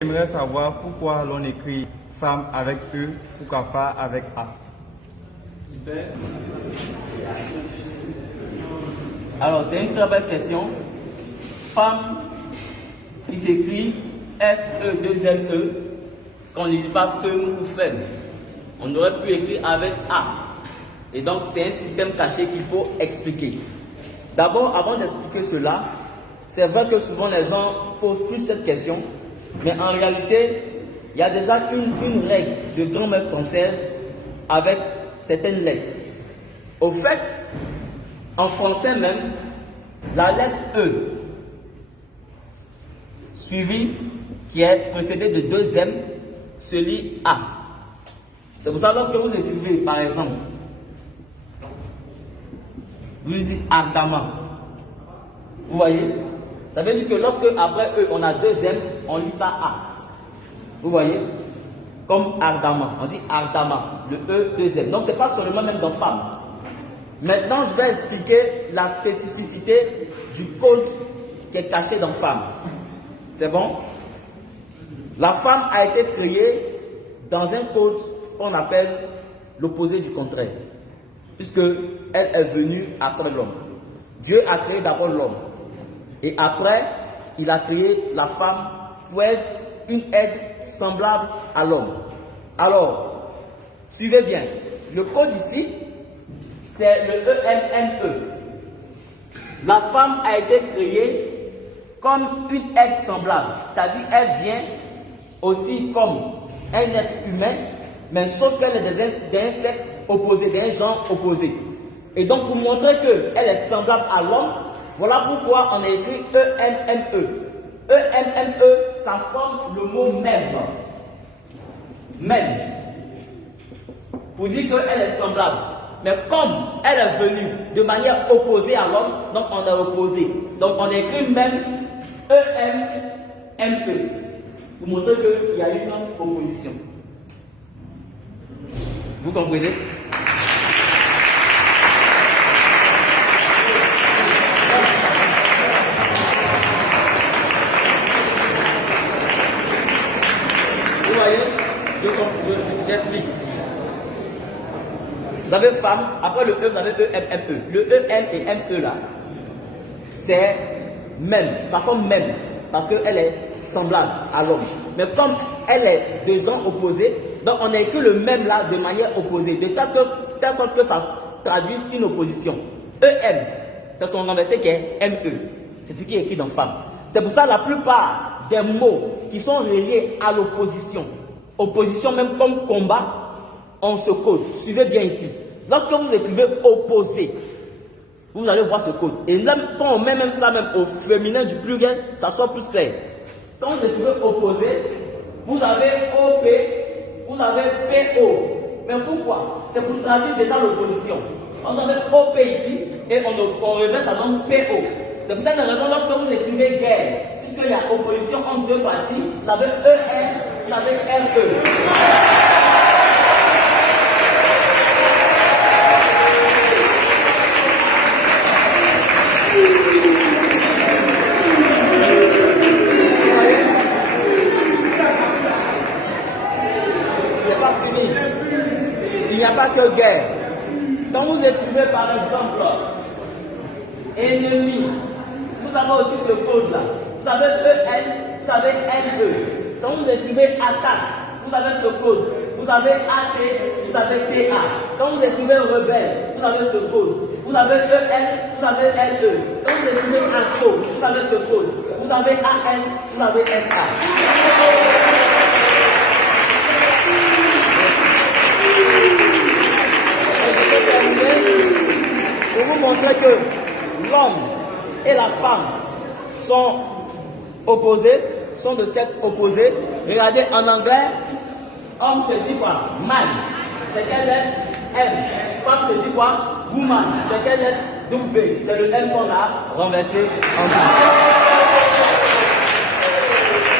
J'aimerais savoir pourquoi l'on écrit femme avec E, pourquoi pas avec A. Super. Alors, c'est une très belle question. Femme, il s'écrit F-E-2-M-E, qu'on ne dit pas femme ou femme. On aurait pu écrire avec A. Et donc, c'est un système caché qu'il faut expliquer. D'abord, avant d'expliquer cela, c'est vrai que souvent les gens posent plus cette question, mais en réalité, il y a déjà une règle de grammaire française avec certaines lettres. Au fait, en français même, la lettre E, suivie, qui est précédée de deux M, se lit A. C'est pour ça que lorsque vous écrivez, par exemple, vous dites ardemment. Vous voyez? Ça veut dire que lorsque après E, on a deux M, on lit ça A. Vous voyez? Comme ardemment. On dit ardemment. Le E, deux M. Donc, ce n'est pas seulement même dans femme. Maintenant, je vais expliquer la spécificité du code qui est caché dans femme. C'est bon? La femme a été créée dans un code qu'on appelle l'opposé du contraire. Puisque elle est venue après l'homme. Dieu a créé d'abord l'homme. Et après, il a créé la femme pour être une aide semblable à l'homme. Alors, suivez bien. Le code ici, c'est le E-M-N-E. La femme a été créée comme une aide semblable. C'est-à-dire, elle vient aussi comme un être humain, mais sauf qu'elle est d'un sexe opposé, d'un genre opposé. Et donc, pour montrer qu'elle est semblable à l'homme, voilà pourquoi on a écrit E-M-M-E. E-M-M-E, ça forme le mot même. Même. Pour dire qu'elle est semblable. Mais comme elle est venue de manière opposée à l'homme, donc on est opposé. Donc on écrit même E-M-M-E. Pour montrer qu'il y a une opposition. Vous comprenez? Vous voyez? J'explique. Vous avez femme, après le E, vous avez E-M-M-E. Le E-M et M-E là, c'est même, ça forme même, parce qu'elle est semblable à l'homme. Mais comme elle est de genre opposés, donc on a écrit le même là de manière opposée, de telle sorte que ça traduise une opposition. E-M, c'est son renversé qui est M-E. C'est ce qui est écrit dans femme. C'est pour ça que la plupart des mots qui sont reliés à l'opposition, opposition même comme combat, on se code. Suivez bien ici. Lorsque vous écrivez opposé, vous allez voir ce code. Et même quand on met même ça même au féminin du pluriel, ça sort plus clair. Quand vous écrivez opposé, vous avez OP, vous avez PO. Mais pourquoi? C'est pour traduire déjà l'opposition. On avez OP ici et on reverse ça donne PO. C'est pour cette raison, lorsque vous écrivez guerre, puisqu'il y a opposition entre deux parties, vous avez EN, vous avez RE. C'est pas fini. Il n'y a pas que guerre. Quand vous écrivez par exemple ennemi, vous avez aussi ce code là. Vous avez EN, vous avez NE. Quand vous écrivez attaque, vous avez ce code. Vous avez AT, vous avez TA. Quand vous écrivez rebelle, vous avez ce code. Vous avez EN, vous avez LE. Quand vous écrivez assaut, vous avez ce code. Vous avez AS, vous avez SA. Pour vous montrer que l'homme et la femme sont opposés, sont de sexe opposé. Regardez en anglais, homme se dit quoi? Man. C'est quelle lettre? M. Femme se dit quoi? Woman. C'est quelle lettre? W. C'est le M qu'on a renversé en bas.